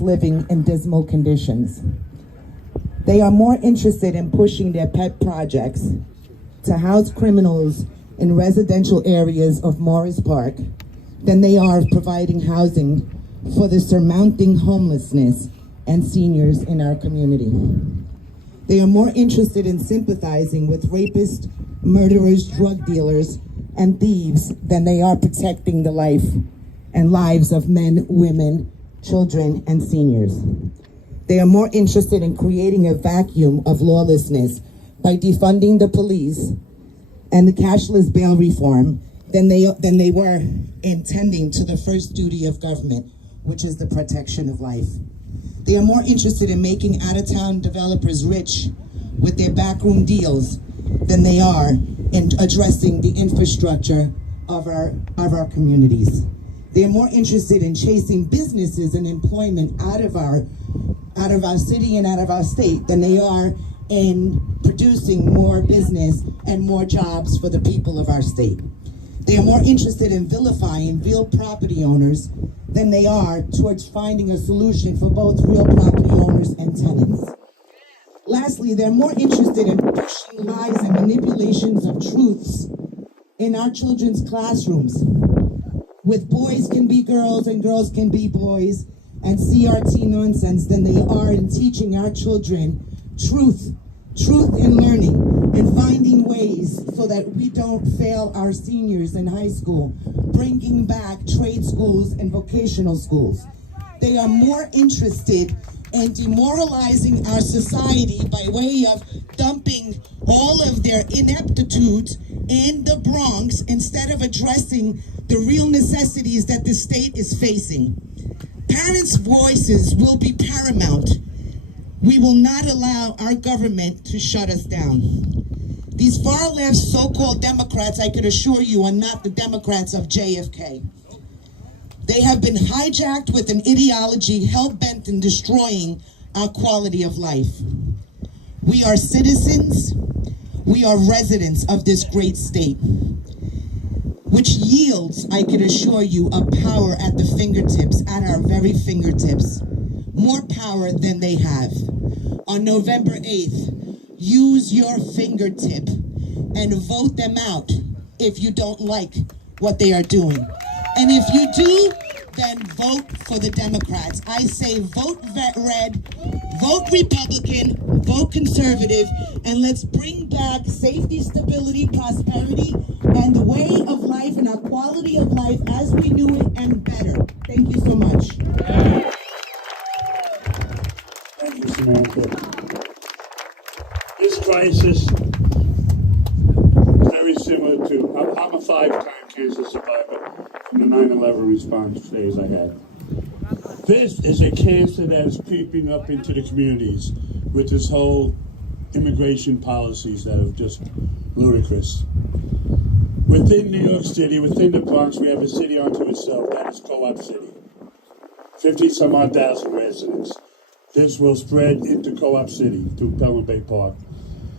homeless living in dismal conditions. They are more interested in pushing their pet projects to house criminals in residential areas of Morris Park than they are of providing housing for the surmounting homelessness and seniors in our community. They are more interested in sympathizing with rapists, murderers, drug dealers, and thieves than they are protecting the life and lives of men, women, children, and seniors. They are more interested in creating a vacuum of lawlessness by defunding the police and the cashless bail reform than they were intending to the first duty of government, which is the protection of life. They are more interested in making out-of-town developers rich with their backroom deals than they are in addressing the infrastructure of our communities. They are more interested in chasing businesses and employment out of our city and out of our state than they are in producing more business and more jobs for the people of our state. They are more interested in vilifying real property owners than they are towards finding a solution for both real property owners and tenants. Lastly, they're more interested in pushing lies and manipulations of truths in our children's classrooms, with boys can be girls and girls can be boys, and CRT nonsense than they are in teaching our children truth in learning, and finding ways so that we don't fail our seniors in high school, bringing back trade schools and vocational schools. They are more interested in demoralizing our society by way of dumping all of their ineptitudes in the Bronx instead of addressing the real necessities that the state is facing. Parents' voices will be paramount. We will not allow our government to shut us down. These far-left so-called Democrats, I can assure you, are not the Democrats of JFK. They have been hijacked with an ideology hell-bent in destroying our quality of life. We are citizens, we are residents of this great state, which yields, I can assure you, a power at the fingertips, at our very fingertips, more power than they have. On November 8th, use your fingertip and vote them out if you don't like what they are doing. And if you do, then vote for the Democrats. I say vote red, vote Republican, vote conservative, and let's bring back safety, stability, prosperity, and the way of life and our quality of life as we knew it and better. Thank you so much. Thank you, Samantha. This crisis is very similar to, I'm a 5-time cancer survivor from the 9/11 response phase I had. This is a cancer that is creeping up into the communities with this whole immigration policies that are just ludicrous. Within New York City, within the Bronx, we have a city unto itself, that is Co-op City. 50-some-odd thousand residents. This will spread into Co-op City, to Pelham Bay Park.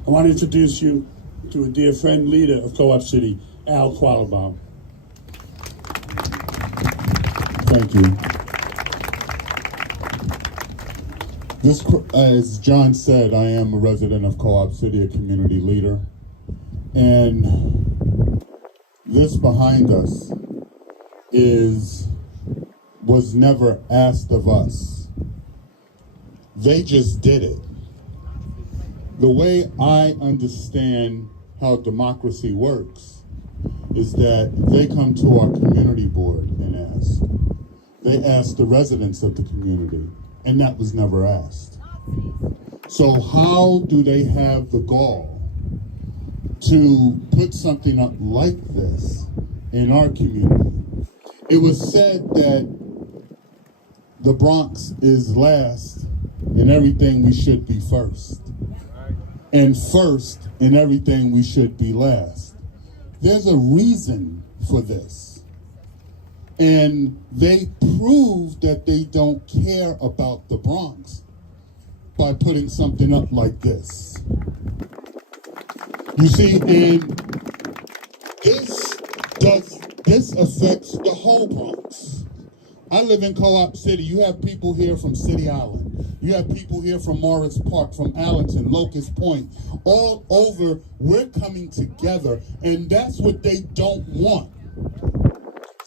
I want to introduce you to a dear friend, leader of Co-op City, Al Quattlebaum. Thank you. As John said, I am a resident of Co-op City, a community leader. And this behind us was never asked of us. They just did it. The way I understand how democracy works is that they come to our community board and ask. They ask the residents of the community, and that was never asked. So how do they have the gall to put something up like this in our community? It was said that the Bronx is last in everything we should be first, and first in everything we should be last. There's a reason for this. And they prove that they don't care about the Bronx by putting something up like this. You see, and this affects the whole Bronx. I live in Co-op City. You have people here from City Island. You have people here from Morris Park, from Allenton, Locust Point, all over. We're coming together, and that's what they don't want.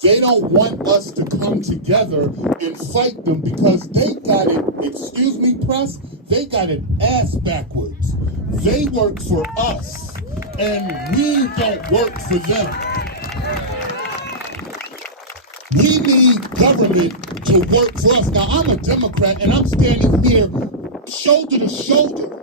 They don't want us to come together and fight them because they got it, excuse me, press, they got it ass backwards. They work for us, and we don't work for them. We need government to work for us. Now, I'm a Democrat, and I'm standing here shoulder to shoulder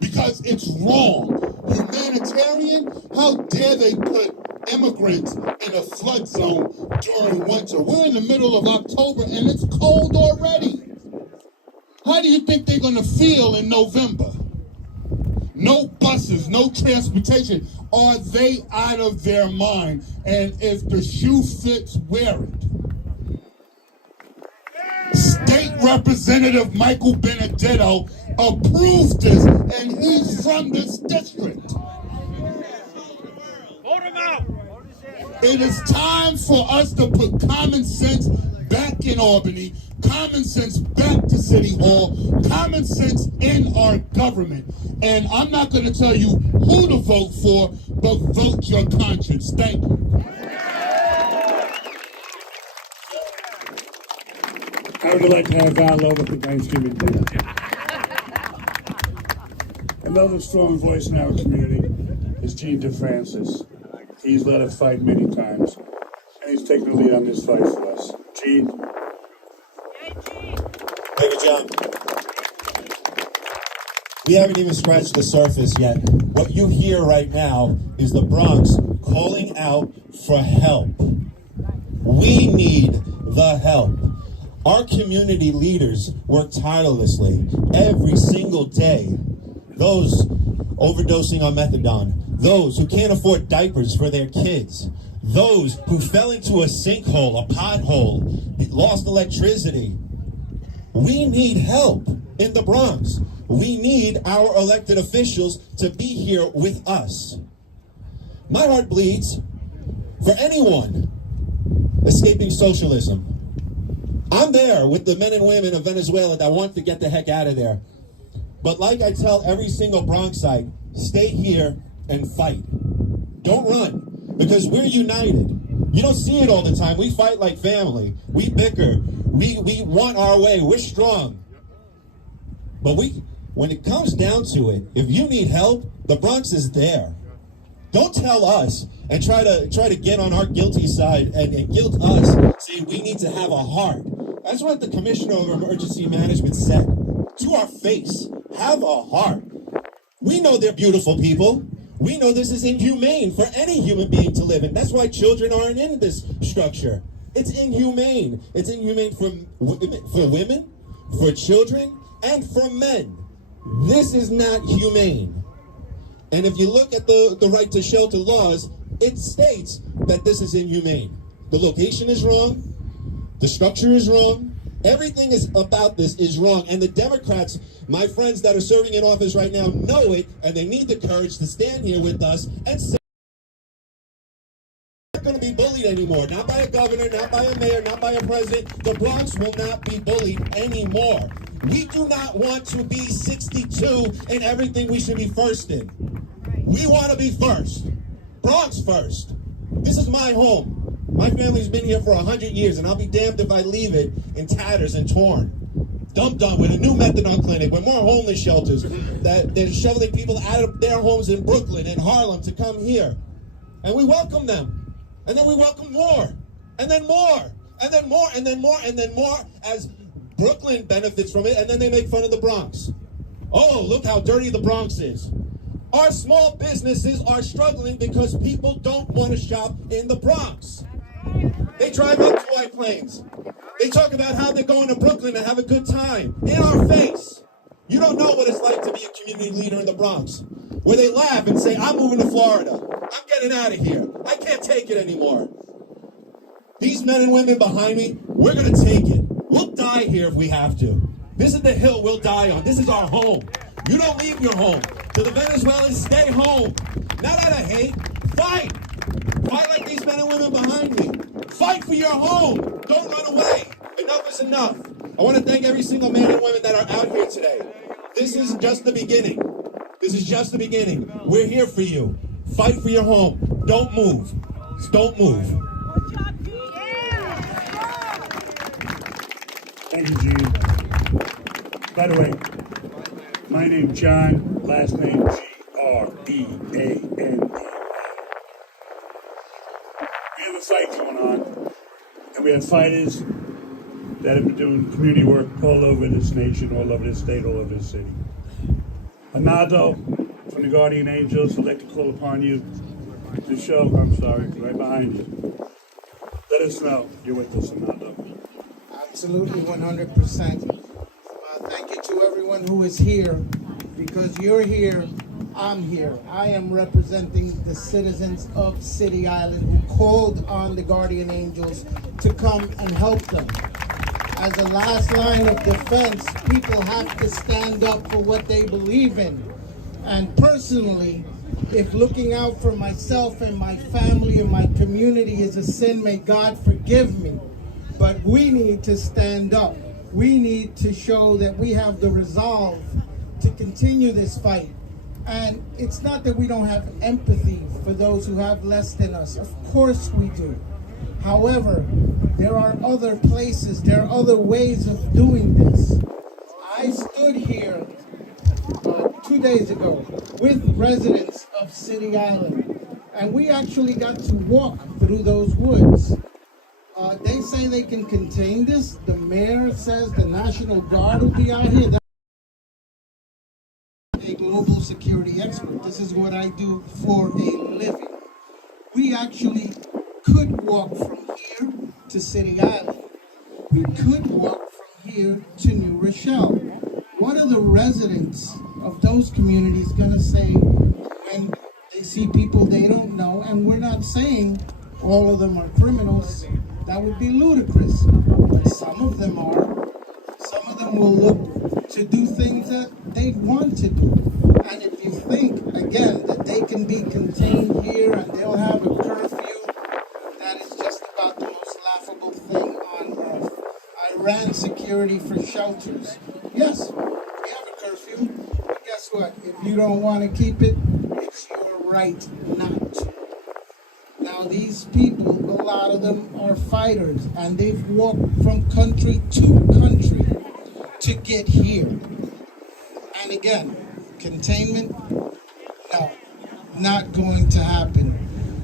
because it's wrong. Humanitarian, how dare they put immigrants in a flood zone during winter? We're in the middle of October, and it's cold already. How do you think they're going to feel in November? No buses, no transportation. Are they out of their mind? And if the shoe fits, wear it. State Representative Michael Benedetto approved this, and he's from this district. Vote him out. It is time for us to put common sense back in Albany, common sense back to City Hall, common sense in our government. And I'm not going to tell you who to vote for, but vote your conscience. Thank you. How would you like to have Val over for Thanksgiving dinner? Another strong voice in our community is Gene DeFrancis. He's led a fight many times, and he's taking the lead on this fight for us. Gene? Thank you, John. We haven't even scratched the surface yet. What you hear right now is the Bronx calling out for help. We need the help. Our community leaders work tirelessly every single day. Those overdosing on methadone, those who can't afford diapers for their kids, those who fell into a sinkhole, a pothole, lost electricity. We need help in the Bronx. We need our elected officials to be here with us. My heart bleeds for anyone escaping socialism. I'm there with the men and women of Venezuela that want to get the heck out of there. But like I tell every single Bronxite, stay here and fight. Don't run, because we're united. You don't see it all the time. We fight like family. We bicker. We want our way. We're strong. But when it comes down to it, if you need help, the Bronx is there. Don't tell us and try to get on our guilty side and guilt us, saying we need to have a heart. That's what the Commissioner of Emergency Management said to our face. Have a heart. We know they're beautiful people. We know this is inhumane for any human being to live in. That's why children aren't in this structure. It's inhumane. It's inhumane for women, for children, and for men. This is not humane. And if you look at the right to shelter laws, it states that this is inhumane. The location is wrong. The structure is wrong. Everything is about this is wrong. And the Democrats, my friends that are serving in office right now, know it, and they need the courage to stand here with us and say, we're not going to be bullied anymore. Not by a governor, not by a mayor, not by a president. The Bronx will not be bullied anymore. We do not want to be 62 in everything we should be first in. We want to be first. Bronx first. This is my home. My family's been here for 100 years, and I'll be damned if I leave it in tatters and torn. Dumped on with a new methadone clinic, with more homeless shelters, that they're shoveling people out of their homes in Brooklyn and Harlem to come here. And we welcome them. And then we welcome more. And then more. And then more. And then more. And then more as Brooklyn benefits from it, and then they make fun of the Bronx. Oh, look how dirty the Bronx is. Our small businesses are struggling because people don't want to shop in the Bronx. They drive up to White Plains. They talk about how they're going to Brooklyn to have a good time. In our face. You don't know what it's like to be a community leader in the Bronx, where they laugh and say, I'm moving to Florida. I'm getting out of here. I can't take it anymore. These men and women behind me, we're going to take it. We'll die here if we have to. This is the hill we'll die on. This is our home. You don't leave your home. To the Venezuelans, stay home. Not out of hate. Fight. Fight like these men and women behind me. Fight for your home. Don't run away. Enough is enough. I want to thank every single man and woman that are out here today. This is just the beginning. This is just the beginning. We're here for you. Fight for your home. Don't move. Don't move. Thank you, Gene. By the way, my name's John, last name Greaney. We have a fight going on, and we have fighters that have been doing community work all over this nation, all over this state, all over this city. Anado from the Guardian Angels would like to call upon you to show, I'm sorry, right behind you. Let us know you're with us, Anado. Absolutely, 100%. Thank you to everyone who is here. Because you're here, I'm here. I am representing the citizens of City Island who called on the Guardian Angels to come and help them. As a last line of defense, people have to stand up for what they believe in. And personally, if looking out for myself and my family and my community is a sin, may God forgive me. But we need to stand up. We need to show that we have the resolve to continue this fight. And it's not that we don't have empathy for those who have less than us. Of course we do. However, there are other places, there are other ways of doing this. I stood here 2 days ago with residents of City Island, and we actually got to walk through those woods. They say they can contain this. The mayor says the National Guard will be out here. A global security expert. This is what I do for a living. We actually could walk from here to City Island. We could walk from here to New Rochelle. What are the residents of those communities going to say when they see people they don't know? And we're not saying all of them are criminals. That would be ludicrous. But some of them are. Some of them will look to do things that they want to do. And if you think, again, that they can be contained here and they'll have a curfew, that is just about the most laughable thing on earth. I ran security for shelters. Yes, we have a curfew. But guess what? If you don't want to keep it, it's your right not to. Now, these people, a lot of them are fighters, and they've walked from country to country to get here. And again, containment? No, not going to happen.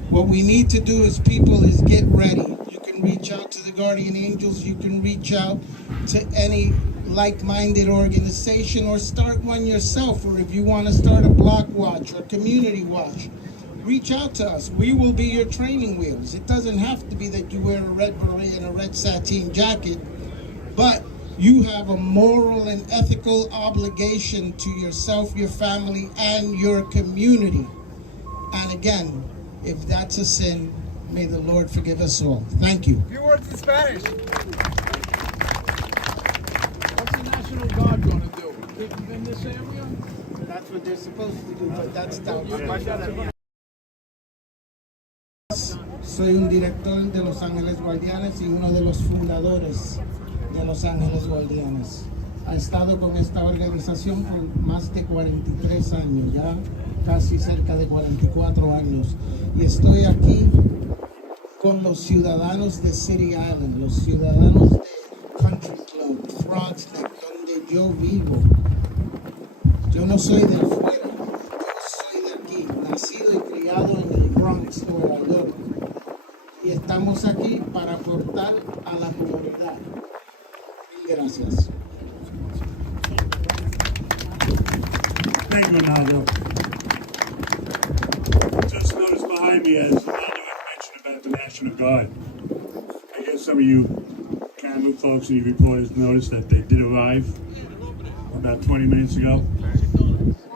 What we need to do as people is get ready. You can reach out to the Guardian Angels. You can reach out to any like-minded organization or start one yourself. Or if you want to start a block watch or community watch, reach out to us. We will be your training wheels. It doesn't have to be that you wear a red beret and a red sateen jacket, but you have a moral and ethical obligation to yourself, your family, and your community. And again, if that's a sin, may the Lord forgive us all. Thank you. Few words in Spanish. What's the National Guard going to do? Keep them in this area? That's what they're supposed to do, but that's doubtful. Soy un director de Los Ángeles Guardianes y uno de los fundadores de Los Ángeles Guardianes. Ha estado con esta organización por más de 43 años, ya casi cerca de 44 años. Y estoy aquí con los ciudadanos de City Island, los ciudadanos de Country Club, Bronx, donde yo vivo. Yo no soy de afuera, yo soy de aquí, nacido y criado en el Bronx, Nueva York. Y estamos aquí para aportar a la comunidad. Gracias. Thank you, Ronaldo. Just noticed behind me, as Ronaldo had mentioned about the National Guard. I guess some of you camera folks and you reporters noticed that they did arrive about 20 minutes ago.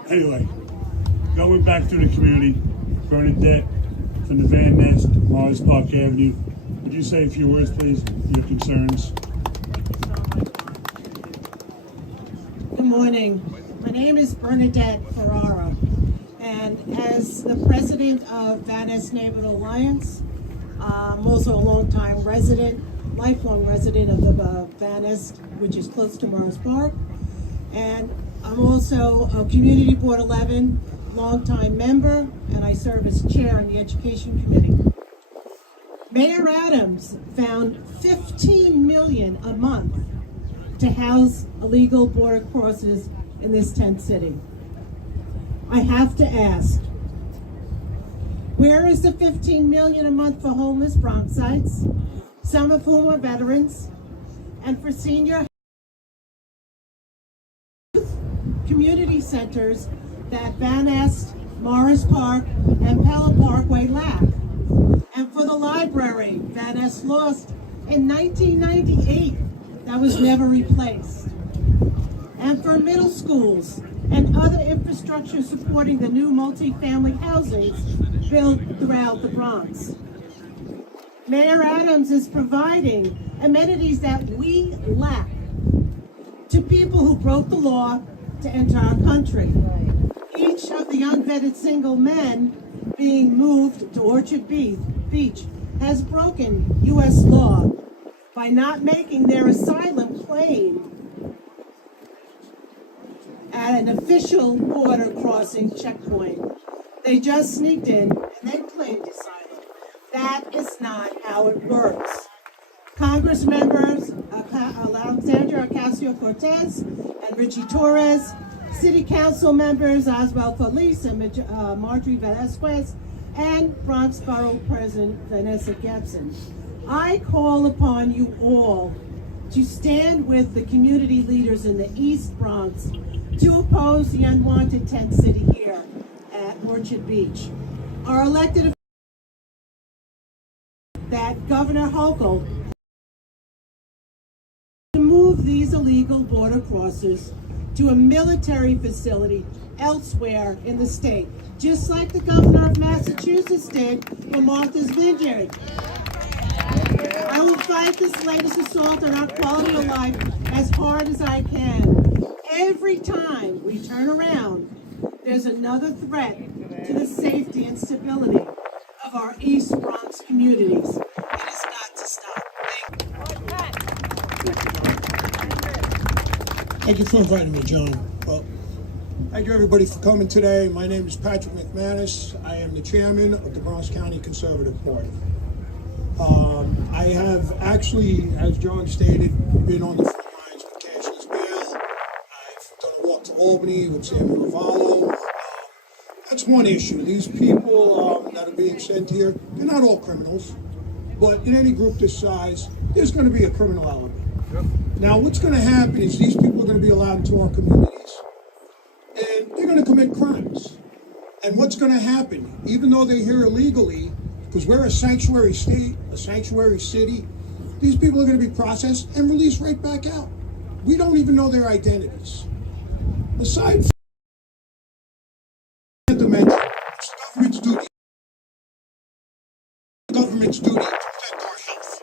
Anyway, going back to the community, Bernadette from the Van Nest, Morris Park Avenue. Would you say a few words, please, your concerns? Good morning. My name is Bernadette Ferrara, and as the president of Van Nest Neighborhood Alliance, I'm also a longtime resident, lifelong resident of the Van Nest, which is close to Morris Park. And I'm also a Community Board 11 longtime member, and I serve as chair on the Education Committee. Mayor Adams found $15 million a month to house illegal border crossers in this tent city. I have to ask, where is the $15 million a month for homeless Bronxites, some of whom are veterans, and for senior community centers that Van Nest, Morris Park, and Pella Parkway lack? And for the library Van Nest lost in 1998, that was never replaced. And for middle schools and other infrastructure supporting the new multi-family housings built throughout the Bronx. Mayor Adams is providing amenities that we lack to people who broke the law to enter our country. Each of the unvetted single men being moved to Orchard Beach has broken U.S. law by not making their asylum claim at an official border crossing checkpoint. They just sneaked in and then claimed asylum. That is not how it works. Congress members Alexandra Ocasio-Cortez and Richie Torres, City Council members Oswald Felice and Marjorie Velasquez, and Bronx Borough President Vanessa Gibson. I call upon you all to stand with the community leaders in the East Bronx to oppose the unwanted tent city here at Orchard Beach. Our elected that Governor Hochul to move these illegal border crossers to a military facility elsewhere in the state, just like the governor of Massachusetts did for Martha's Vineyard. I will fight this latest assault on our quality of life as hard as I can. Every time we turn around, there's another threat to the safety and stability of our East Bronx communities. It has got to stop. Thank you for inviting me, John. Well, thank you everybody for coming today. My name is Patrick McManus. I am the chairman of the Bronx County Conservative Party. I have actually, as John stated, been on the front lines with cashless bail. I've done a walk to Albany with Sammy Ravallo. That's one issue. These people that are being sent here, they're not all criminals, but in any group this size, there's going to be a criminal element. Now, what's going to happen is these people are going to be allowed into our communities, and they're going to commit crimes. And what's going to happen, even though they're here illegally, because we're a sanctuary state, a sanctuary city, these people are going to be processed and released right back out. We don't even know their identities. Aside from the dimension, it's the government's duty to protect our health.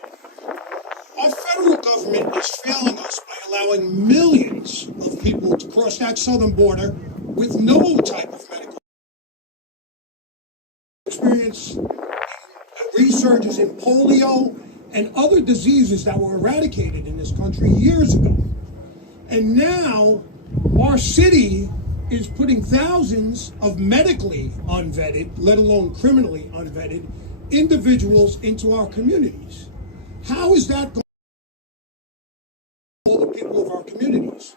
Our federal government is failing us by allowing millions of people to cross that southern border with no type of medical experience. Resurges in polio and other diseases that were eradicated in this country years ago. And now our city is putting thousands of medically unvetted, let alone criminally unvetted, individuals into our communities. How is that going to all the people of our communities?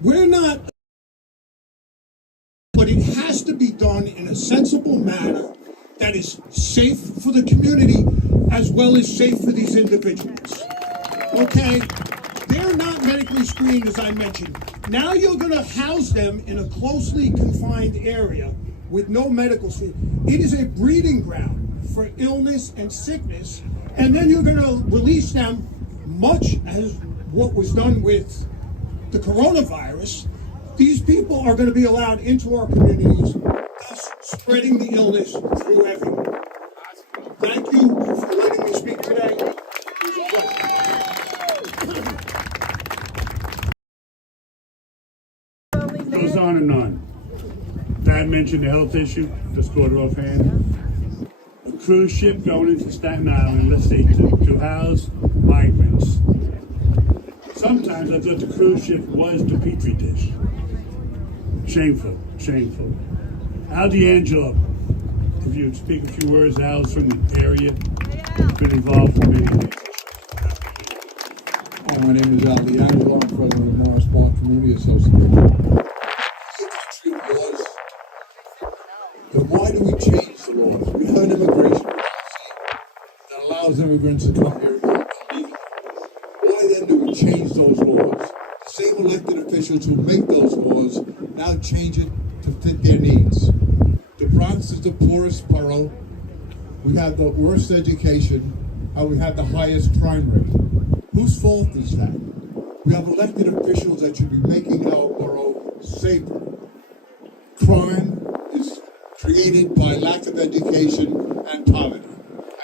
We're not, but it has to be done in a sensible manner that is safe for the community as well as safe for these individuals. Okay? They're not medically screened, as I mentioned. Now you're going to house them in a closely confined area with no medical screening. It is a breeding ground for illness and sickness, and then you're going to release them, much as what was done with the coronavirus. These people are going to be allowed into our communities, thus spreading the illness through everyone. Thank you for letting me speak today. Goes on and on. Dad mentioned the health issue, just caught it offhand. a cruise ship going into Staten Island, let's say to house migrants. Sometimes I thought the cruise ship was the petri dish. Shameful, shameful. Al D'Angelo, if you would speak a few words, Al's from the area, been involved in many things. My name is Al D'Angelo. I'm president of the Morris Park Community Association. Then why do we change the laws? We have an immigration policy that allows immigrants to come here illegally. Why then do we change those laws? The same elected officials who make those laws now change it to fit their needs. The Bronx is the poorest borough. We have the worst education, and we have the highest crime rate. Whose fault is that? We have elected officials that should be making our borough safer. Crime is created by lack of education and poverty.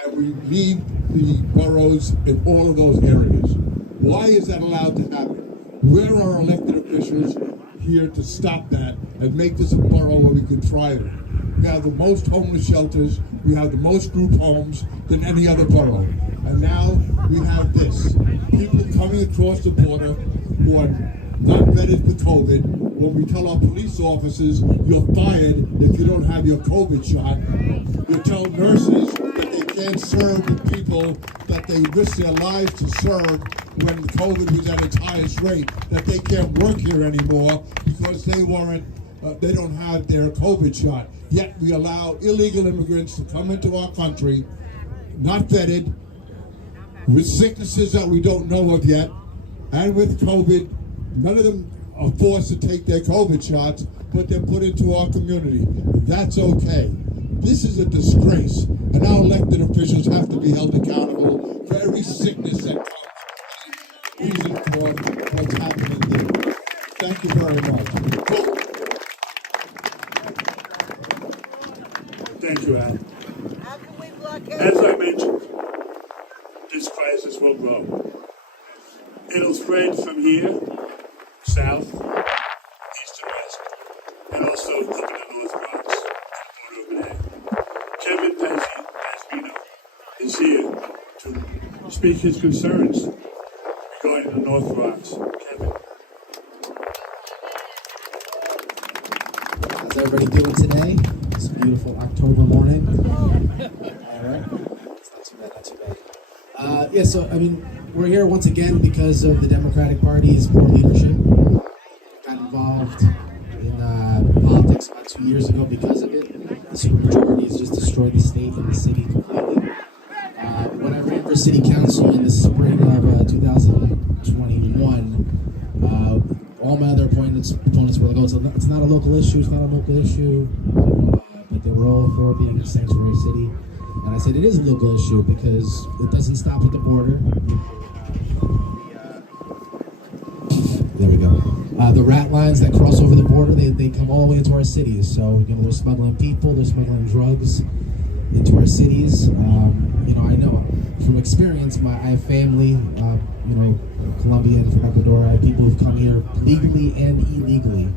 And we need the boroughs in all of those areas. Why is that allowed to happen? Where are our elected officials here to stop that and make this a borough where we can thrive in? We have the most homeless shelters, we have the most group homes than any other borough. And now we have this. People coming across the border who are not vetted for COVID. When we tell our police officers, you're fired if you don't have your COVID shot. We tell nurses that they can't serve the people that they risk their lives to serve when COVID was at its highest rate, that they can't work here anymore because they don't have their COVID shot. Yet we allow illegal immigrants to come into our country, not vetted, with sicknesses that we don't know of yet, and with COVID. None of them are forced to take their COVID shots, but they're put into our community. That's okay. This is a disgrace, and our elected officials have to be held accountable for every sickness that comes. Reason for what's happening there. Thank you very much. Thank you, Al. As I mentioned, this crisis will grow. It'll spread from here, south, east to west, and also up in the North Bronx, and over there. Kevin Pasino is here to speak his concerns regarding the North Bronx. Kevin. How's everybody doing today? It's a beautiful October morning. All right. It's not too bad, not too bad. We're here once again because of the Democratic Party's poor leadership. Got involved in politics about 2 years ago because of it. The supermajority has just destroyed the state and the city completely. When I ran for city council in the spring of 2021, all my other opponents were like, oh, it's not a local issue, but they were all for being a sanctuary city. And I said it is a local issue because it doesn't stop at the border. There we go. The rat lines that cross over the border, they come all the way into our cities. So, they're smuggling people, they're smuggling drugs into our cities. I know from experience, I have family, Colombian, from Ecuador. I have people who've come here legally and illegally.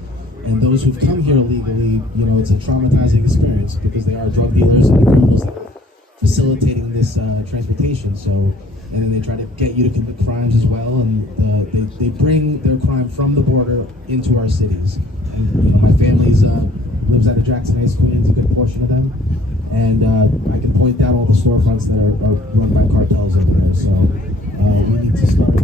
And those who've come here legally, it's a traumatizing experience because they are drug dealers and criminals that are facilitating this transportation. And then they try to get you to commit crimes as well, and they bring their crime from the border into our cities. And my family's lives at the Jackson Heights community, a good portion of them, and I can point out all the storefronts that are run by cartels over there. So we need to start.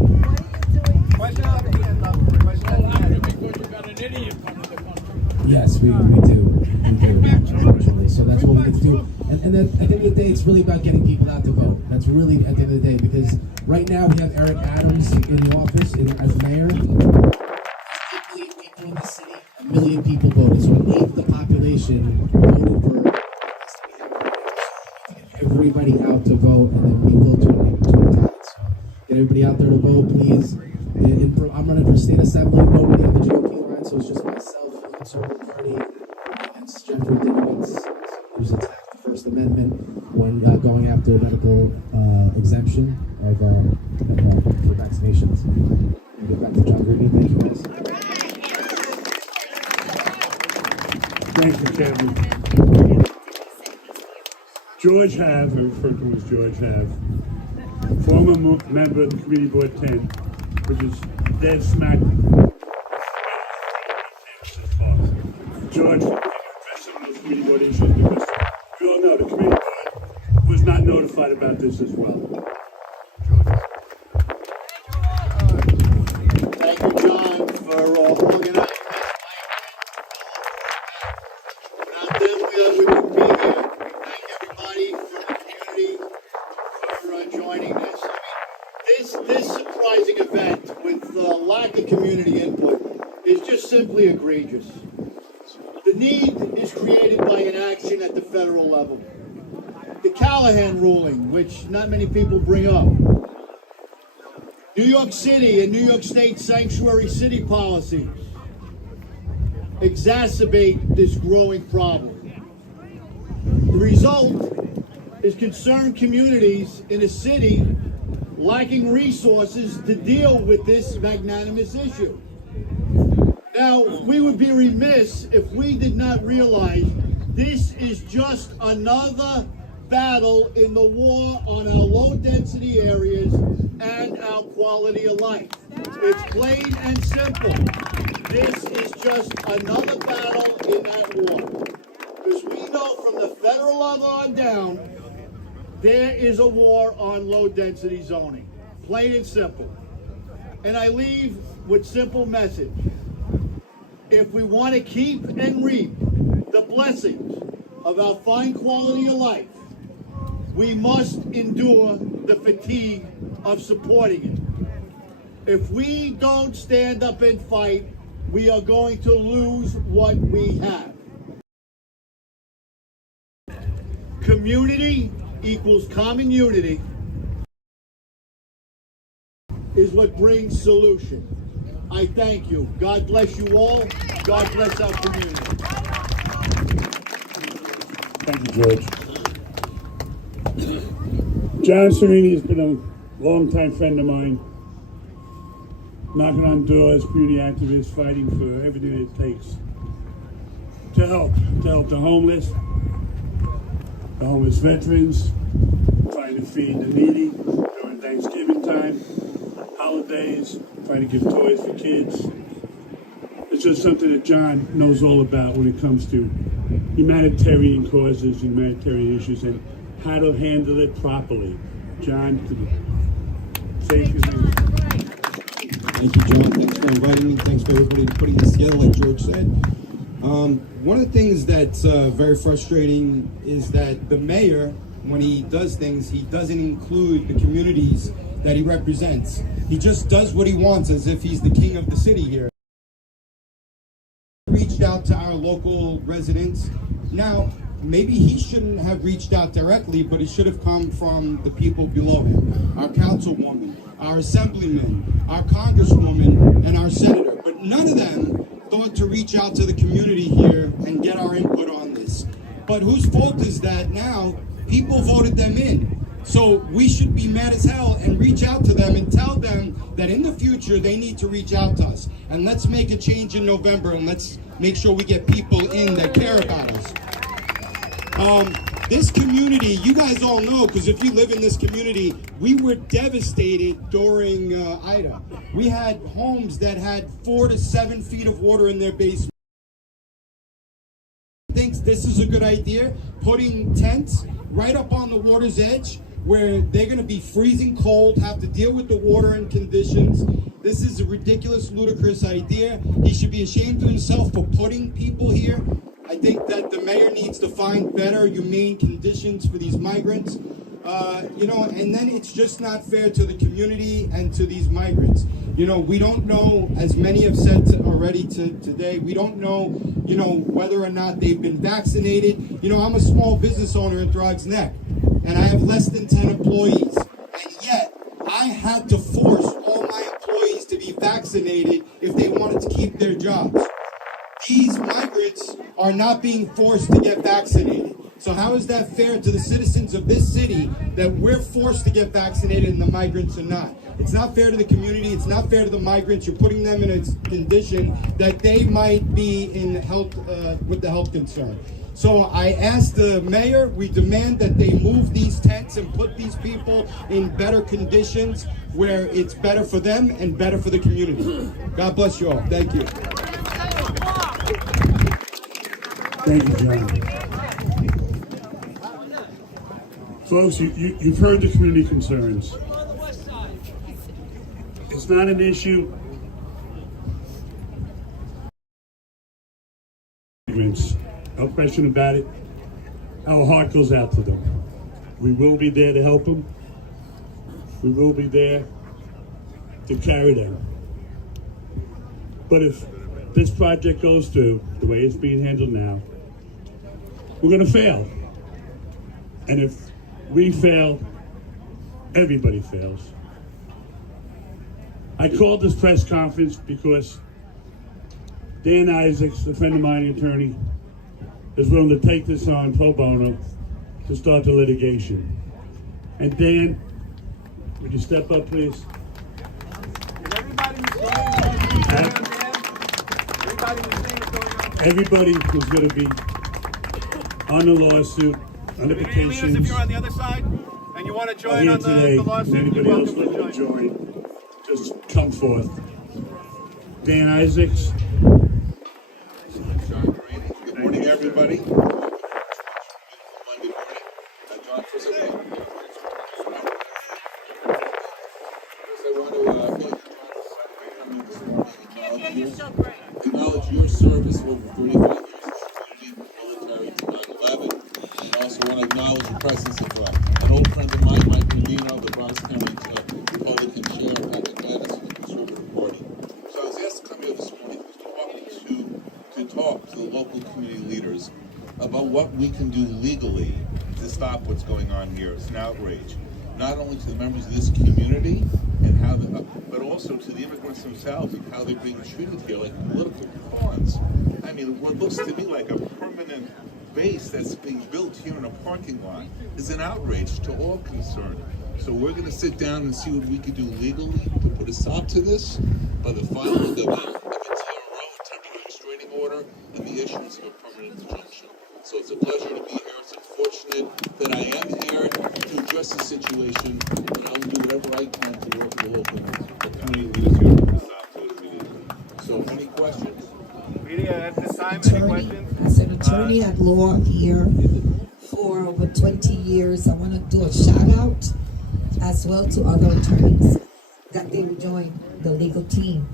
Yes, we do, unfortunately. So that's what we need to do. And then at the end of the day, it's really about getting people out to vote. That's really at the end of the day, because right now we have Eric Adams in the office as mayor. 8 million people in the city, 1 million people voted. So an eighth of the population voted for us to get everybody out to vote, and then we will turn it tides. So get everybody out there to vote, please. I'm running for state assembly. Nobody on the GOP line, so it's just myself, the Conservative Party, against Jeffrey Dinowitz, who's attacked the First Amendment when going after medical exemption for vaccinations. We'll get back to John Greaney. Thank you, guys. Thank you, Kevin. George Have, I refer to him as George Have, former member of the Community Board 10, which is dead smack. George, can you address some of those community board issues? Because we all know the community board was not notified about this as well. Thank you, John, for organizing this. Without them, we wouldn't be here. Thank everybody from the community for joining this. I mean, this surprising event with lack of community input is just simply egregious. The need is created by inaction at the federal level. The Callahan ruling, which not many people bring up. New York City and New York State sanctuary city policies exacerbate this growing problem. The result is concerned communities in a city lacking resources to deal with this magnanimous issue. Now, we would be remiss if we did not realize this is just another battle in the war on our low-density areas and our quality of life. It's plain and simple. This is just another battle in that war. Because we know from the federal level on down, there is a war on low-density zoning. Plain and simple. And I leave with simple message. If we want to keep and reap the blessings of our fine quality of life, we must endure the fatigue of supporting it. If we don't stand up and fight, we are going to lose what we have. Community equals common unity is what brings solution. I thank you. God bless you all. God bless our community. Thank you, George. John Greaney has been a longtime friend of mine, knocking on doors, community activist, fighting for everything it takes to help the homeless veterans, trying to feed the needy during Thanksgiving time, holidays, trying to give toys for kids. It's just something that John knows all about when it comes to humanitarian causes, humanitarian issues, and how to handle it properly. John, say a few things. Thank you, John. Thanks for inviting me. Thanks for everybody putting this together, like George said. One of the things that's very frustrating is that the mayor, when he does things, he doesn't include the communities that he represents. He just does what he wants as if he's the king of the city here. Reached out to our local residents. Now, maybe he shouldn't have reached out directly, but it should have come from the people below him. Our councilwoman, our assemblyman, our congresswoman, and our senator. But none of them thought to reach out to the community here and get our input on this. But whose fault is that now? People voted them in. So we should be mad as hell and reach out to them and tell them that in the future they need to reach out to us. And let's make a change in November, and let's make sure we get people in that care about us. This community, you guys all know, because if you live in this community, we were devastated during Ida. We had homes that had 4 to 7 feet of water in their basement. Thinks this is a good idea, putting tents right up on the water's edge where they're going to be freezing cold, have to deal with the water and conditions. This is a ridiculous, ludicrous idea. He should be ashamed of himself for putting people here. I think that the mayor needs to find better, humane conditions for these migrants. And then it's just not fair to the community and to these migrants. We don't know, as many have said already today, we don't know, whether or not they've been vaccinated. I'm a small business owner at Throggs Neck, and I have less than 10 employees. And yet, I had to force all my employees to be vaccinated if they wanted to keep their jobs. These migrants are not being forced to get vaccinated. So how is that fair to the citizens of this city that we're forced to get vaccinated and the migrants are not? It's not fair to the community. It's not fair to the migrants. You're putting them in a condition that they might be in health with the health concern. So I asked the mayor, we demand that they move these tents and put these people in better conditions where it's better for them and better for the community. God bless you all. Thank you. Thank you, John. Folks, you've heard the community concerns. It's not an issue. Migrants, no question about it. Our heart goes out to them. We will be there to help them. We will be there to carry them. But if this project goes through the way it's being handled now, we're going to fail. And if we fail, everybody fails. I called this press conference because Dan Isaacs, a friend of mine, an attorney, is willing to take this on pro bono to start the litigation. And Dan, would you step up, please? Everybody who's going to be on the lawsuit, on the petitions. If you're on the other side and you want to join on today, the lawsuit, anybody else looking to join, just come forth. Dan Isaacs. John Greaney. Good morning, everybody. Monday morning. John, first I want to acknowledge your service for over 35 years in the military to 9/11. And I also want to acknowledge the presence of an old friend of mine, Mike Medino, the Bronx County Republican Chair, Patrick Maness, of the Conservative Party. So I was asked to come here this morning to talk to the local community leaders about what we can do legally to stop what's going on here. It's an outrage, not only to the members of this community and how, but also to the immigrants themselves and how they're being treated here like political pawns. I mean, what looks to me like a permanent base that's being built here in a parking lot is an outrage to all concerned. So we're going to sit down and see what we can do legally to put a stop to this by the filing of the temporary restraining order and the issuance of a permanent injunction. So it's a pleasure to be here. It's unfortunate that I am here to address the situation, and I will do whatever I can to work with the local community leaders here to put a stop to it. So any questions? Media at this time, any questions? As an attorney at law here for over 20 years, I want to do a shout out as well to other attorneys that they will join the legal team.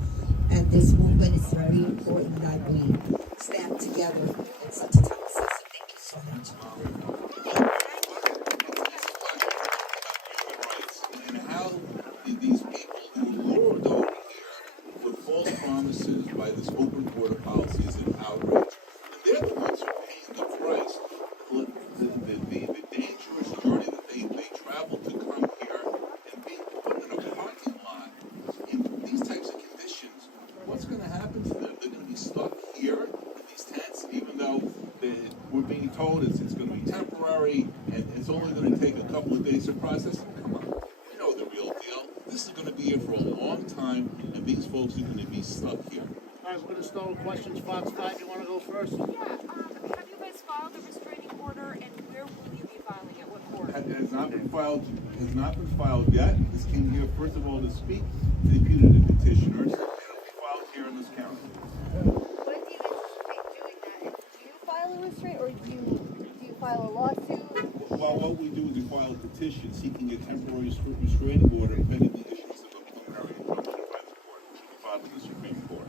And this movement is very important that we stand together in such a time as this. Thank you so much. And how these people who lured over here with false promises by this open border policy is an outrage. And they're the ones who are paying the price for the dangerous journey that they traveled to come here and being put in a parking lot in these types of conditions. What's going to happen to them? They're going to be stuck here in these tents, even though we're being told it's going to be temporary and it's only going to take a couple of days to process. Come on, we know the real deal. This is going to be here for a long time, and these folks are going to be stuck here. All right, we're going to start with questions. Fox 5, you want to go first? Yeah, have you guys filed a restraining order, and where will you be filing it? What court? It has not been filed. Has not been filed yet. This came here first of all to speak to the putative petitioners. It'll be filed here in this county. When do you anticipate doing that? Do you file a restraint, or do you file a lawsuit? Well, what we do is we file a petition seeking a temporary restraining order pending the issuance of a preliminary injunction by the court, which will be filed in the Supreme Court.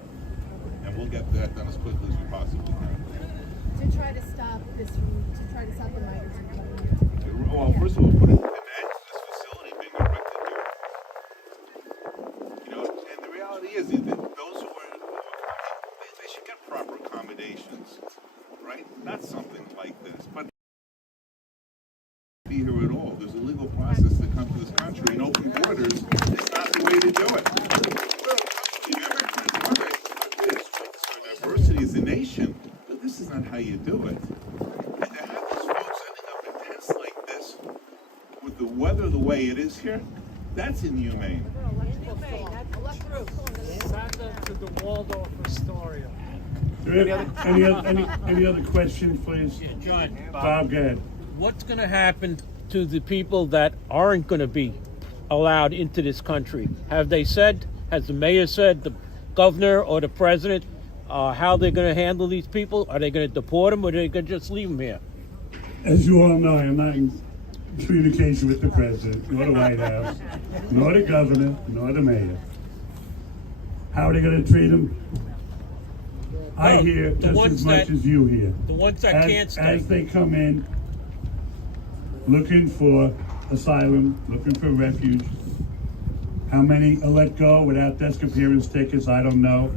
And we'll get that done as quickly as we possibly can. To try to stop the migrants from coming here. Well, first of all, put an end to this facility being erected here. You know, and the reality is that those who are they should get proper accommodations, right? Not something like this, but be here at all. There's a legal process to come to this country, and open borders is not the way to do it. Diversity as a nation, but this is not how you do it. And to have these folks ending up in tents like this, with the weather the way it is here, that's inhumane. Send them to the Waldorf Astoria. Is there Any other questions, please? Yeah, John. Bob, go ahead. What's going to happen to the people that aren't going to be allowed into this country? Have they said, has the mayor said, the governor or the president, how they're going to handle these people? Are they going to deport them or are they going to just leave them here? As you all know, I'm not in communication with the president, nor the White House, nor the governor, nor the mayor. How are they going to treat them? I hear just as much as you hear. The ones that can't stay. As they come in, looking for asylum, looking for refuge. How many are let go without desk appearance tickets? I don't know.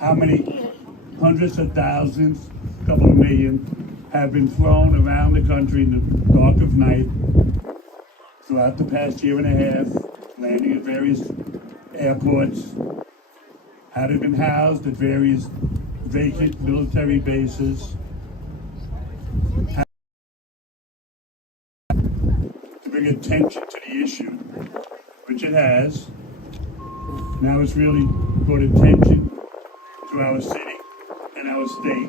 How many hundreds of thousands, a couple of million, have been thrown around the country in the dark of night throughout the past year and a half, landing at various airports, have been housed at various vacant military bases, to bring attention to the issue, which it has. Now it's really brought attention to our city and our state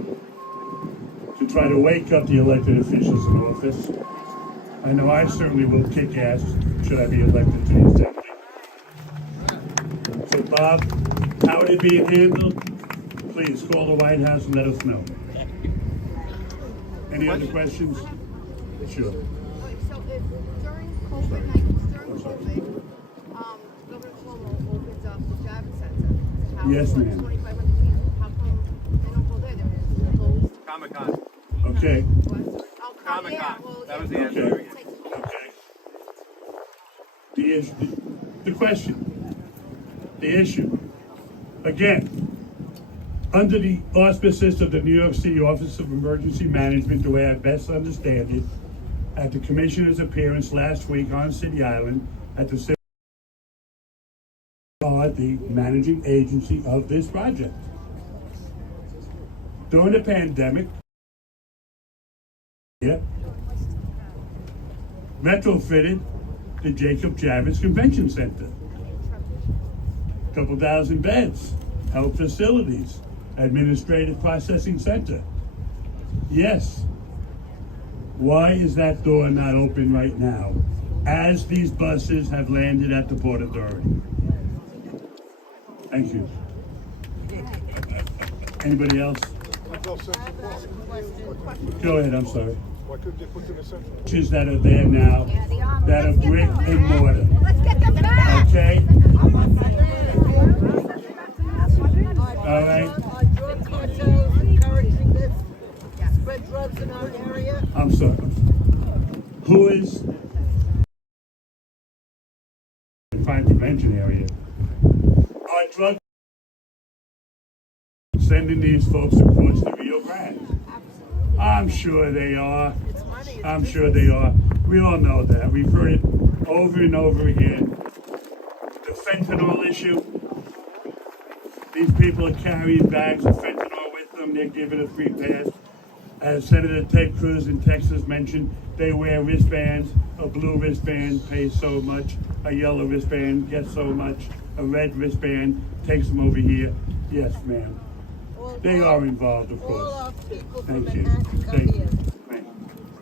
to try to wake up the elected officials in office. I know I certainly will kick ass should I be elected to the assembly. So Bob, how are they being handled? Please call the White House and let us know. Any other questions? Sure. So if during COVID, Governor Cuomo opens up the Javits Center, Yes, ma'am. 2,500 people, how come they don't go there? They're closed. Comic-Con. Okay. Oh, Comic-Con. yeah, well, That was the yeah. answer. Okay. The question, the issue, again, under the auspices of the New York City Office of Emergency Management, the way I best understand it, at the Commissioner's appearance last week on City Island, at the City are the managing agency of this project. During the pandemic, retrofitted the Jacob Javits Convention Center. A couple thousand beds, health facilities, administrative processing center. Yes. Why is that door not open right now, as these buses have landed at the Port Authority? Thank you. Anybody else? Go ahead, I'm sorry. Churches that are there now, that are brick and mortar. Okay? All right? Spread drugs in our area. I'm sorry. Who is the crime prevention area? Are drug sending these folks across the Rio Grande? I'm sure they are. I'm sure they are. We all know that. We've heard it over and over again. The fentanyl issue. These people are carrying bags of fentanyl with them. They're given a free pass. As Senator Ted Cruz in Texas mentioned, they wear wristbands. A blue wristband pays so much. A yellow wristband gets so much. A red wristband takes them over here. Yes, ma'am. They are involved, of course. Thank you. Thank you.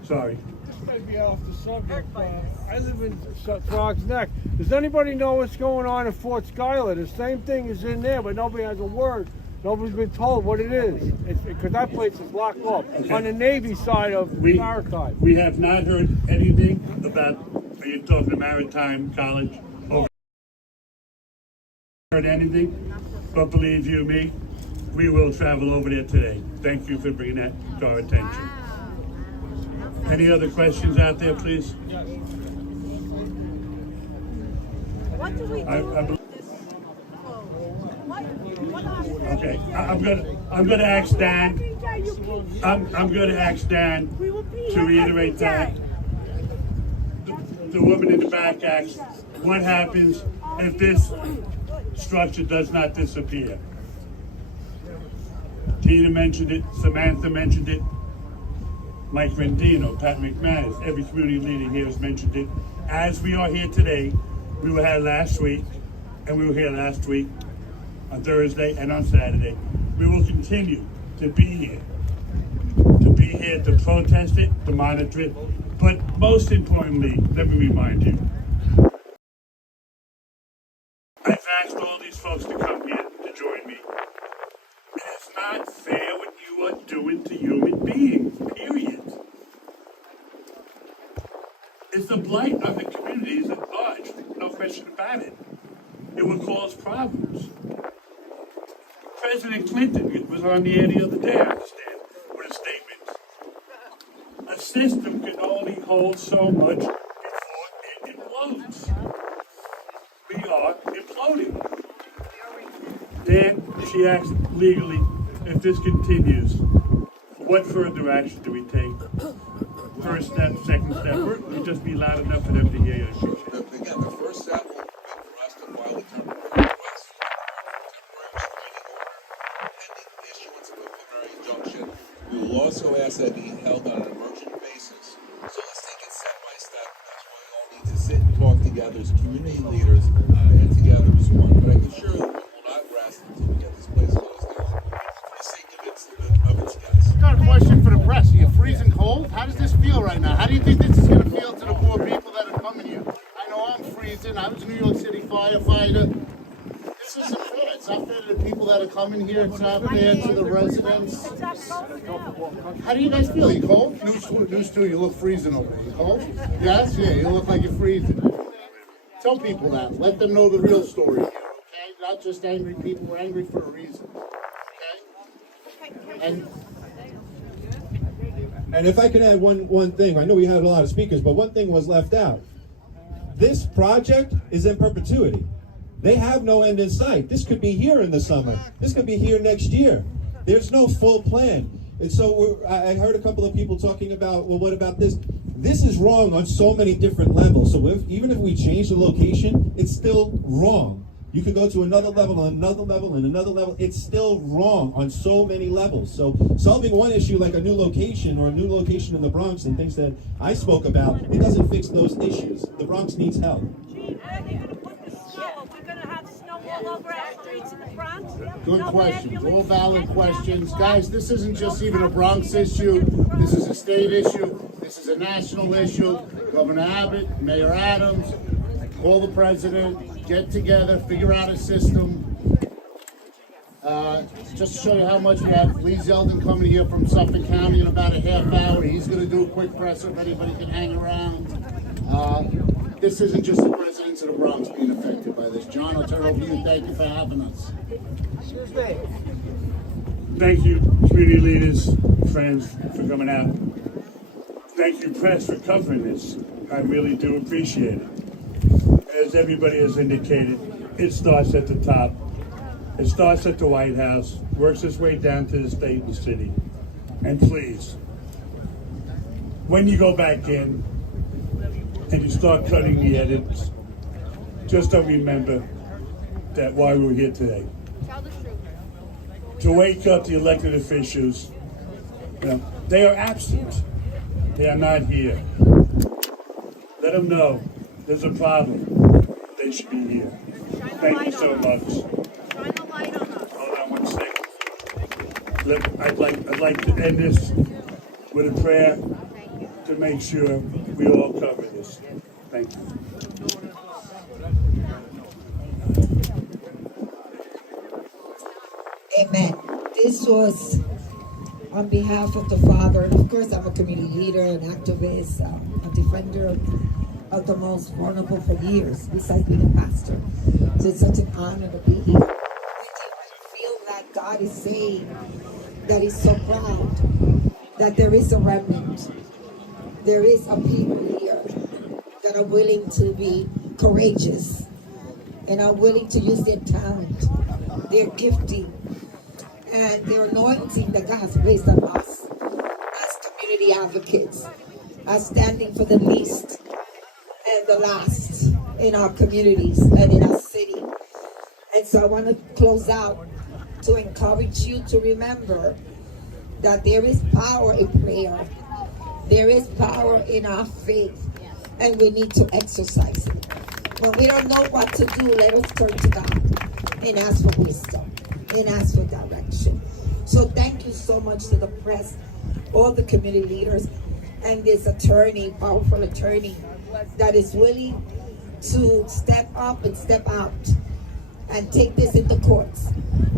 Sorry. This may be off the subject. I live in Bronx Neck. Does anybody know what's going on in Fort Schuyler? The same thing is in there, but nobody has a word. Nobody's been told what it is. Because that place is locked up on the Navy side of Maritime. We have not heard anything about, are you talking to Maritime College? Heard anything? But believe you me, we will travel over there today. Thank you for bringing that to our attention. Any other questions out there, please? What do we do? Okay, I'm gonna ask Dan. I'm gonna ask Dan to reiterate that. The woman in the back asks, what happens if this structure does not disappear? Tina mentioned it, Samantha mentioned it, Mike Rendino, Pat McManus, every community leader here has mentioned it. As we are here today, we were here last week, and we were here last week on Thursday and on Saturday. We will continue to be here. To be here to protest it, to monitor it, but most importantly, let me remind you, I've asked all these folks to come here to join me. It is not fair what you are doing to human beings, period. It's the blight on the communities at large, no question about it. It will cause problems. President Clinton was on the air the other day, I understand, with a statement. A system can only hold so much before it implodes. We are imploding. Then she asked legally, if this continues, what further action do we take? First step, second step, or we just be loud enough for them to hear your issue? Again, the first step will be for us to file a temporary request for temporary restraining order pending issuance of a preliminary injunction. We will also ask that it be held on an emergent basis. So let's take it step by step. That's why we all need to sit and talk together as community leaders, band together as one. But I can assure you we will not rest until we get this place closed down for the sake of its guests. Got a question for the press. Are you freezing cold? How does this feel right now? How do you think this is going to feel to the poor people that are coming here? I know I'm freezing. I was a New York City firefighter. This isn't fair. It's not fair to the people that are coming here. It's not fair to the residents. How do you guys feel? You cold? News 2, you look freezing over there. You cold? Yes? Yeah, you look like you're freezing. Tell people that. Let them know the real story here, okay? Not just angry people. We're angry for a reason, okay? And if I can add one thing, I know we had a lot of speakers, but one thing was left out. This project is in perpetuity. They have no end in sight. This could be here in the summer. This could be here next year. There's no full plan. And so I heard a couple of people talking about, well, what about this? This is wrong on so many different levels. So even if we change the location, it's still wrong. You could go to another level, and another level, and another level. It's still wrong on so many levels. So solving one issue like a new location or a new location in the Bronx and things that I spoke about, it doesn't fix those issues. The Bronx needs help. Good questions, all valid questions. Guys, this isn't just even a Bronx issue. This is a state issue. This is a national issue. Governor Abbott, Mayor Adams, call the president, get together, figure out a system. Just to show you how much we have Lee Zeldin coming here from Suffolk County in about a half hour. He's going to do a quick presser if anybody can hang around. This isn't just the residents of the Bronx being affected by this. John, I'll turn it over to you. Thank you for having us. Thank you, community leaders, friends, for coming out. Thank you, press, for covering this. I really do appreciate it. As everybody has indicated, it starts at the top. It starts at the White House, works its way down to the state and city. And please, when you go back in and you start cutting the edits, just don't remember that why we're here today. To wake up the elected officials, they are absent. They are not here. Let them know there's a problem. They should be here. Thank you so much. Hold on one second. I'd like to end this with a prayer to make sure we all cover this. Thank you. Amen. This was on behalf of the Father, and of course I'm a community leader, an activist, a defender of the most vulnerable for years, besides being a pastor. So it's such an honor to be here. I feel that God is saying that He's so proud that there is a remnant. There is a people here that are willing to be courageous and are willing to use their talent, their gifting, and their anointing that God has placed on us as community advocates, as standing for the least and the last in our communities and in our city. And so I want to close out to encourage you to remember that there is power in prayer. There is power in our faith, and we need to exercise it. When we don't know what to do, let us turn to God and ask for wisdom and ask for direction. So thank you. you so much to the press, all the community leaders, and this attorney, powerful attorney, that is willing to step up and step out and take this into courts.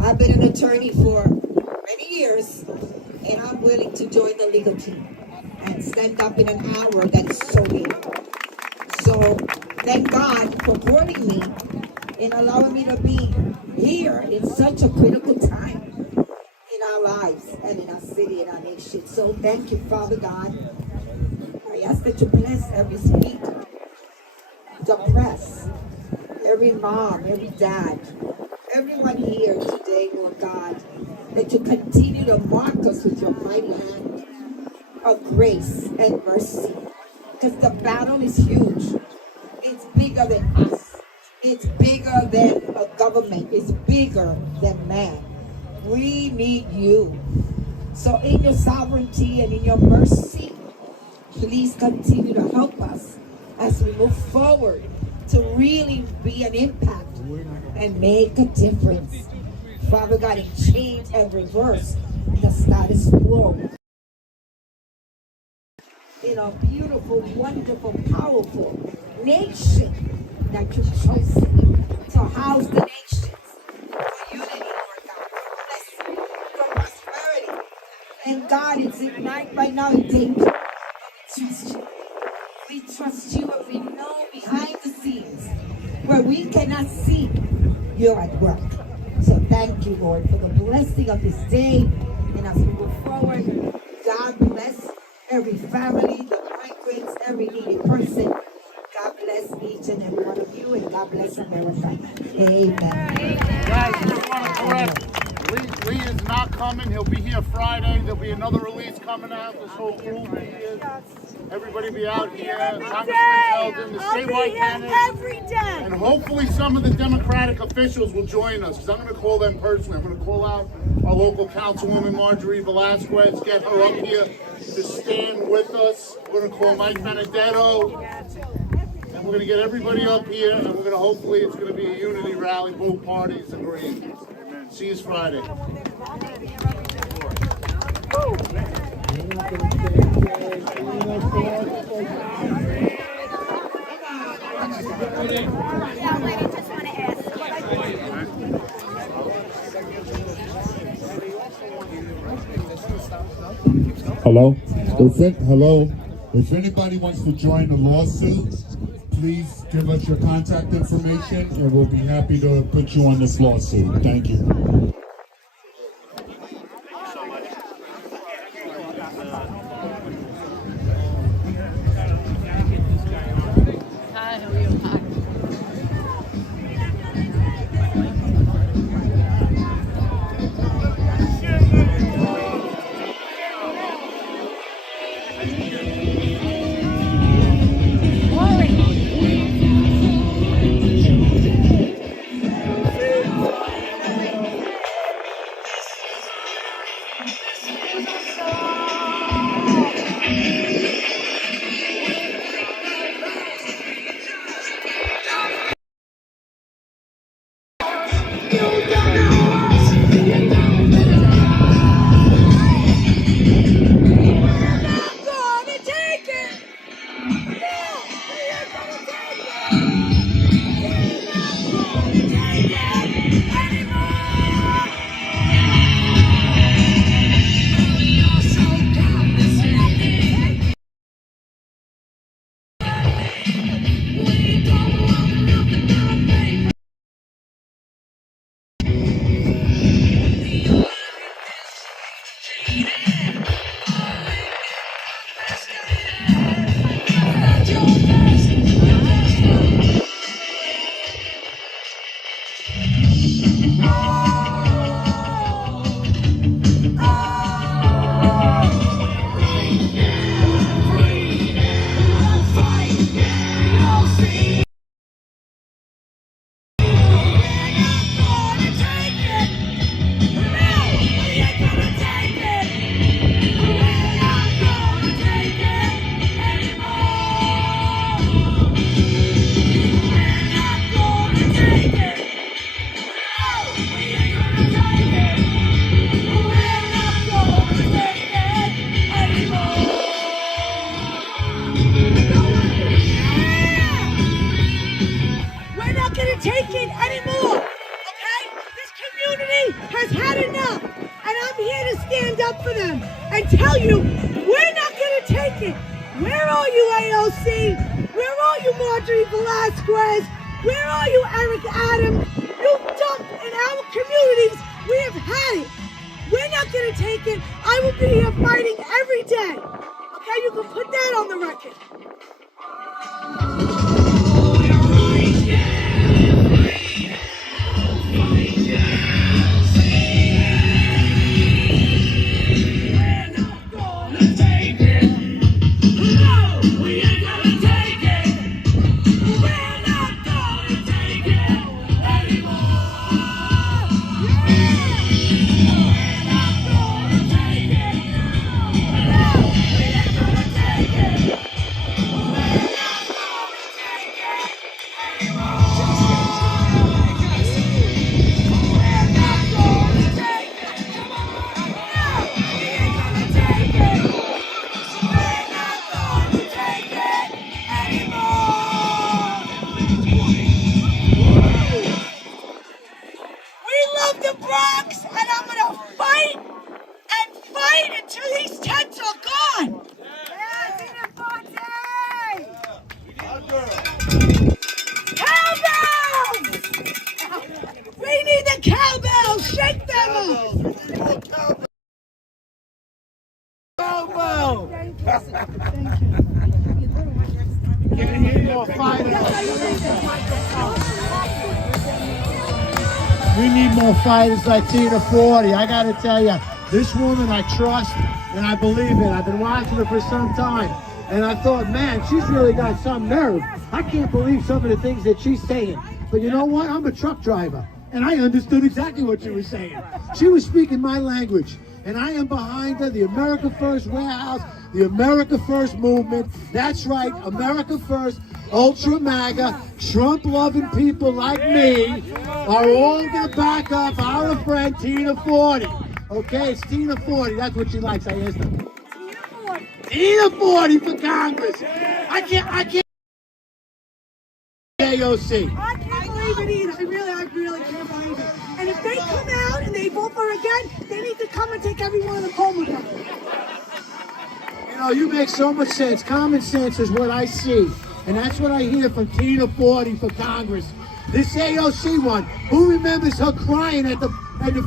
I've been an attorney for many years, and I'm willing to join the legal team and stand up in an hour that is so big. So thank God for calling me and allowing me to be here in such a critical time in our lives and in our city and our nation. So thank you, Father God. I ask that you bless every speaker, the press, every mom, every dad, everyone here today, Lord God, that you continue to mark us with your mighty hand of grace and mercy. Because the battle is huge. It's bigger than us. It's bigger than a government. It's bigger than man. We need you. So in your sovereignty and in your mercy, please continue to help us as we move forward to really be an impact and make a difference. Father God, and change and reverse the status quo in a beautiful, wonderful, powerful nation that you've chosen to house the nations for unity, Lord God, for blessing, for prosperity. And God, it's ignite right now in danger. We trust you. We trust you, and we know behind the scenes where we cannot see, you're at work. So thank you, Lord, for the blessing of this day. And as we move forward, God bless every family, the migrants, every needy person. God bless each and every one of you, and God bless America. Amen. Guys, I just want to correct. Lee is not coming. He'll be here Friday. There'll be another release coming out. This whole group here. Everybody be out here. Congressman Zeldin, the statewide candidate. Every day. And hopefully some of the Democratic officials will join us, because I'm going to call them personally. I'm going to call out our local councilwoman, Marjorie Velasquez, get her up here to stand with us. We're going to call Mike Benedetto. And we're going to get everybody up here, and we're going to hopefully it's going to be a unity rally. Both parties agree. Amen. See you Friday. Hello? Hello? If anybody wants to join the lawsuit, please give us your contact information and we'll be happy to put you on this lawsuit. Thank you. stand up for them and tell you, we're not going to take it. Where are you, AOC? Where are you, Marjorie Velasquez? Where are you, Eric Adams? You dumped in our communities. We have had it. We're not going to take it. I will be here fighting every day. Okay, you can put that on the record. The Bronx, and I'm gonna fight and fight until these tents are gone. Yeah, Tina Forte! Cowbells! We need the cowbells. Shake them up. Cowbell! Can you hear more fighters? We need more fighters like Tina Forte. I gotta tell you, this woman I trust and I believe in. I've been watching her for some time. And I thought, man, she's really got some nerve. I can't believe some of the things that she's saying. But you know what? I'm a truck driver. And I understood exactly what she was saying. She was speaking my language. And I am behind her, the America First warehouse, the America First movement. That's right, America First. Ultra MAGA, Trump-loving people like me are all going to back up our friend Tina Forte. Okay, it's Tina Forte. That's what she likes. I asked her. Tina Forte for Congress. I can't. AOC. I can't believe it either. I really can't believe it. And if they come out and they vote for her again, they need to come and take every one of them home with them. You know, you make so much sense. Common sense is what I see. And that's what I hear from Tina Forte for Congress. This AOC one, who remembers her crying at the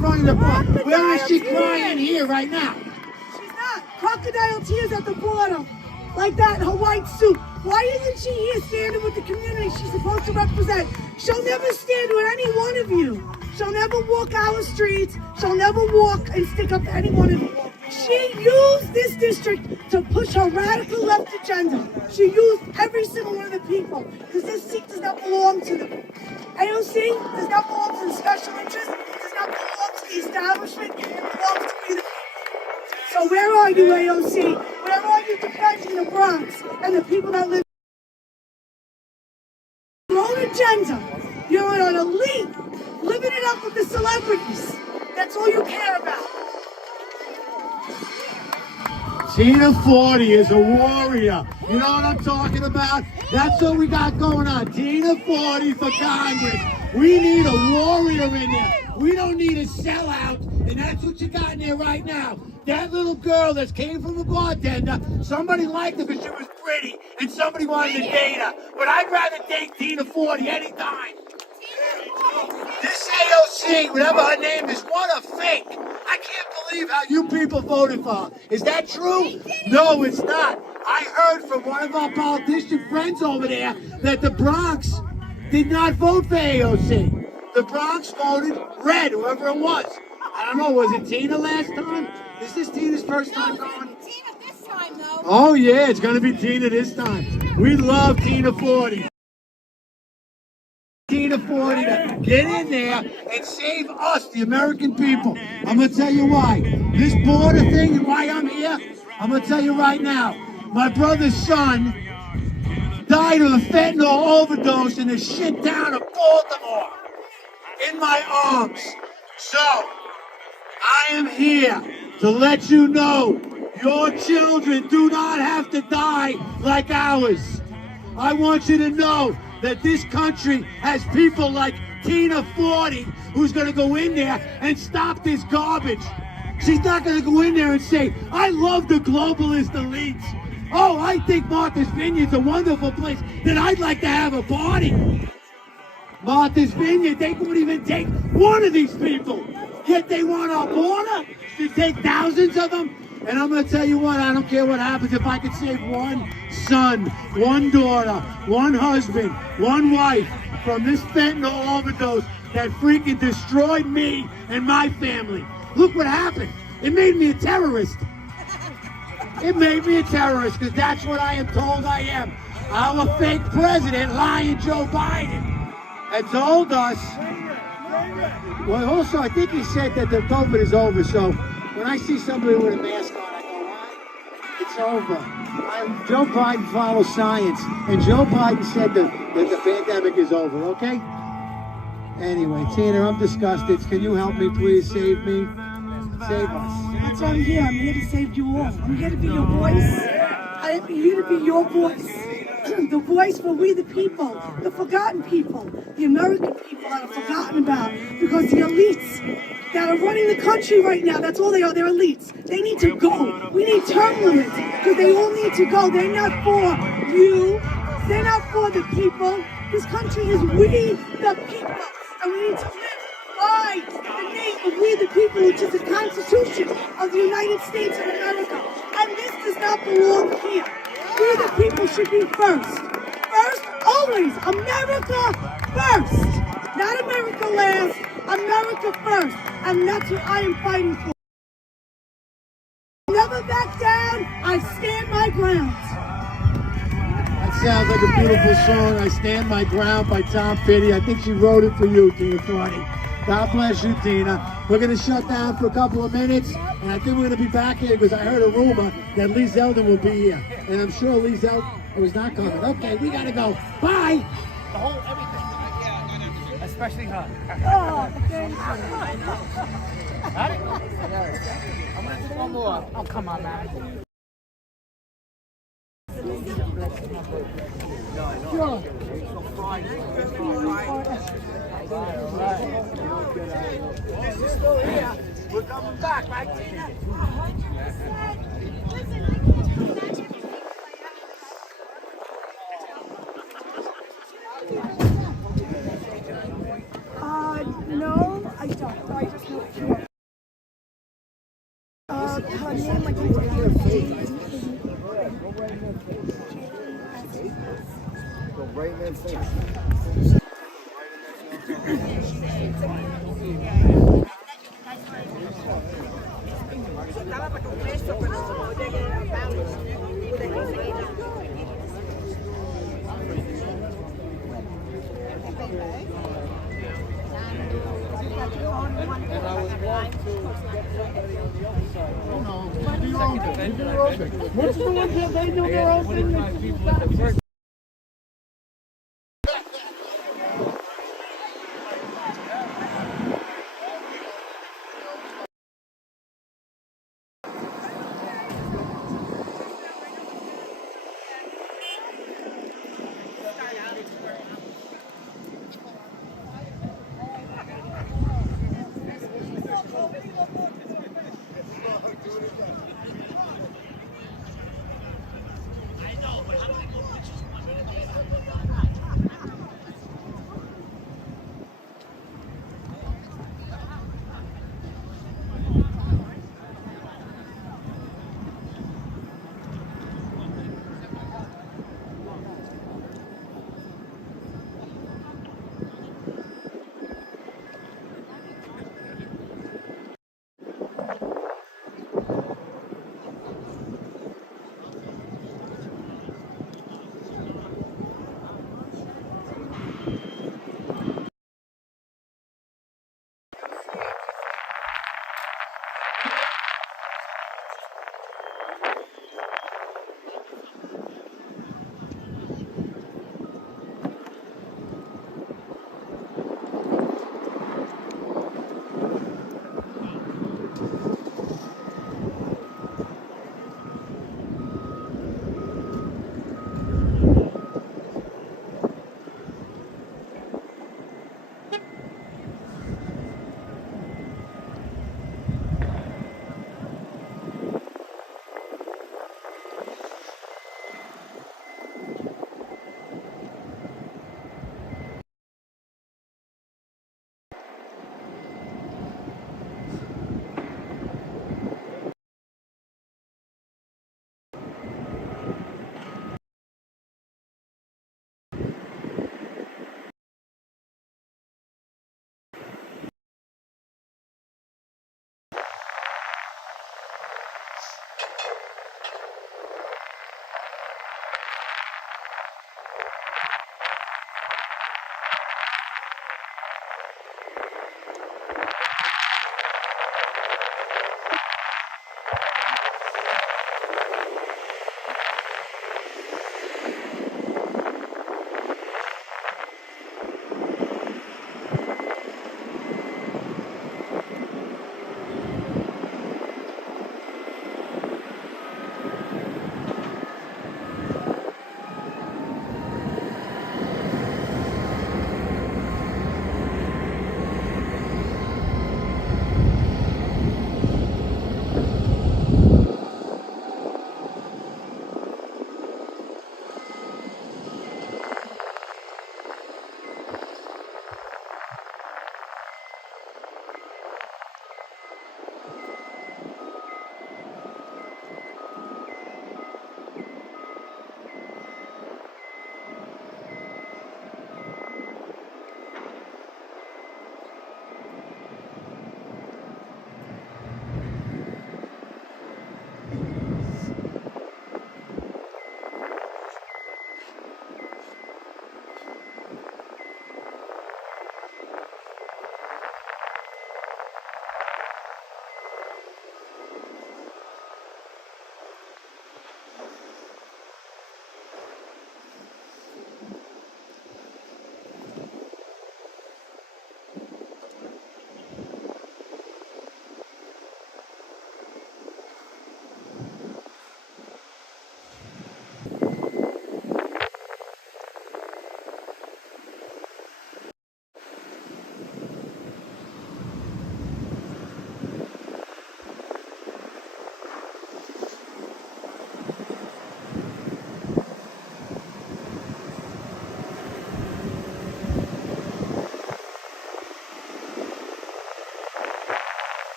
front of the bus? Where is she crying here right now? She's not. Crocodile tears at the border. Like that in her white suit. Why isn't she here standing with the community she's supposed to represent? She'll never stand with any one of you. She'll never walk our streets. She'll never walk and stick up to any one of you. She used this district to push her radical left agenda. She used every single one of the people because this seat does not belong to them. AOC does not belong to the special interest. It does not belong to the establishment. It belongs to me, the people. So where are you, AOC? Where are you defending the Bronx and the people that live your own agenda? You're an elite, living it up with the celebrities. That's all you care about. Tina Forte is a warrior. You know what I'm talking about? That's what we got going on. Tina Forte for Congress. We need a warrior in there. We don't need a sellout. And that's what you got in there right now. That little girl that came from a bartender, somebody liked her because she was pretty and somebody wanted to date her. But I'd rather date Tina Forte anytime. This AOC, whatever her name is, what a fake. I can't believe how you people voted for her. Is that true? No, it's not. I heard from one of our politician friends over there that the Bronx did not vote for AOC. The Bronx voted red, whoever it was. I don't know, was it Tina last time? Is this Tina's first time going? Tina this time, though. Oh, yeah, it's going to be Tina this time. We love Tina Forte. Tina Forte to get in there and save us, the American people. I'm going to tell you why. This border thing and why I'm here, I'm going to tell you right now. My brother's son died of a fentanyl overdose in a shit town of Baltimore. In my arms. So, I am here to let you know your children do not have to die like ours. I want you to know that this country has people like Tina Forte who's going to go in there and stop this garbage. She's not going to go in there and say, I love the globalist elites. Oh, I think Martha's Vineyard's a wonderful place. Then I'd like to have a party. Martha's Vineyard, they won't even take one of these people. Yet they want our border to take thousands of them. And I'm going to tell you what, I don't care what happens. If I could save one son, one daughter, one husband, one wife from this fentanyl overdose that freaking destroyed me and my family. Look what happened. It made me a terrorist. It made me a terrorist because that's what I am told I am. Our fake president, lying Joe Biden, had told us. Well, also, I think he said that the COVID is over. So when I see somebody with a mask on, I go, why? It's over. Joe Biden follows science. And Joe Biden said that the pandemic is over, okay? Anyway, Tina, I'm disgusted. Can you help me, please? Save me. Save us. That's why I'm here. I'm here to save you all. I'm here to be your voice. I'm here to be your voice. The voice for we the people, the forgotten people, the American people that are forgotten about. Because the elites that are running the country right now, that's all they are, they're elites. They need to go. We need term limits because they all need to go. They're not for you. They're not for the people. This country is we the people. And we need to live by the name of we the people, which is the Constitution of the United States of America. And this does not belong here. We the people should be first. First, always. America first. Not America last. America first. And that's what I am fighting for. Never back down. I stand my ground. That sounds like a beautiful song, I Stand My Ground by Tom Petty. I think she wrote it for you, Tina Forte. God bless you, Tina. We're going to shut down for a couple of minutes, and I think we're going to be back here because I heard a rumor that Lee Zeldin will be here. And I'm sure Lee Zeldin was not coming. Okay, we got to go. Bye! The whole everything. Especially her. Oh, thank you. Got it? I'm going to do one more. Oh, come on, man. Sure. This is still here. We're coming back, right, Tina? No, I don't. I just know Pure. Her name, I think, Go right in their face. And I would want to get somebody on the other side. Oh no, do your own thing. Do your own thing. What's the one that they do their own thing?